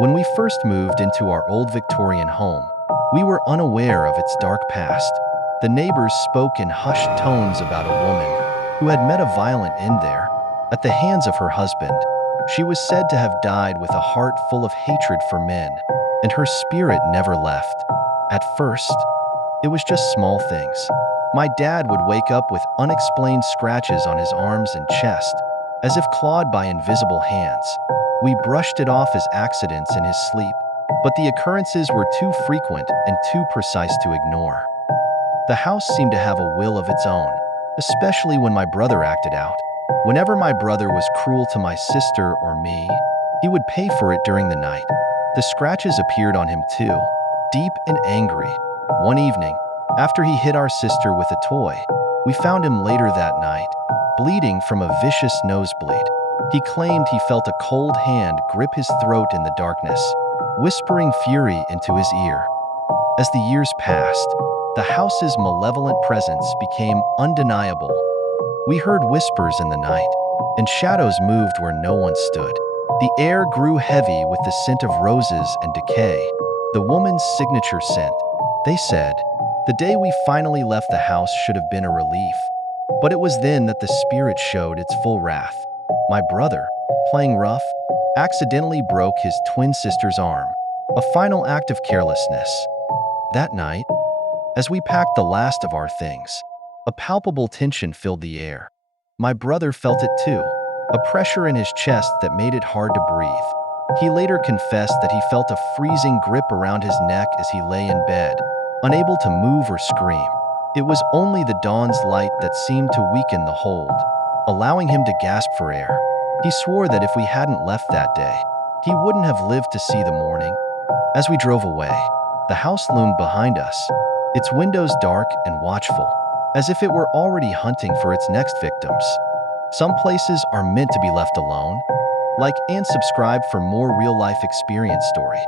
When we first moved into our old Victorian home, we were unaware of its dark past. The neighbors spoke in hushed tones about a woman who had met a violent end there at the hands of her husband. She was said to have died with a heart full of hatred for men, and her spirit never left. At first, it was just small things. My dad would wake up with unexplained scratches on his arms and chest, as if clawed by invisible hands. We brushed it off as accidents in his sleep, but the occurrences were too frequent and too precise to ignore. The house seemed to have a will of its own, especially when my brother acted out. Whenever my brother was cruel to my sister or me, he would pay for it during the night. The scratches appeared on him too, deep and angry. One evening, after he hit our sister with a toy, we found him later that night, bleeding from a vicious nosebleed. He claimed he felt a cold hand grip his throat in the darkness, whispering fury into his ear. As the years passed, the house's malevolent presence became undeniable. We heard whispers in the night, and shadows moved where no one stood. The air grew heavy with the scent of roses and decay, the woman's signature scent. They said, the day we finally left the house should have been a relief. But it was then that the spirit showed its full wrath. My brother, playing rough, accidentally broke his twin sister's arm, a final act of carelessness. That night, as we packed the last of our things, a palpable tension filled the air. My brother felt it too, a pressure in his chest that made it hard to breathe. He later confessed that he felt a freezing grip around his neck as he lay in bed, unable to move or scream. It was only the dawn's light that seemed to weaken the hold, allowing him to gasp for air. He swore that if we hadn't left that day, he wouldn't have lived to see the morning. As we drove away, the house loomed behind us, its windows dark and watchful, as if it were already hunting for its next victims. Some places are meant to be left alone. Like and subscribe for more real-life experience story.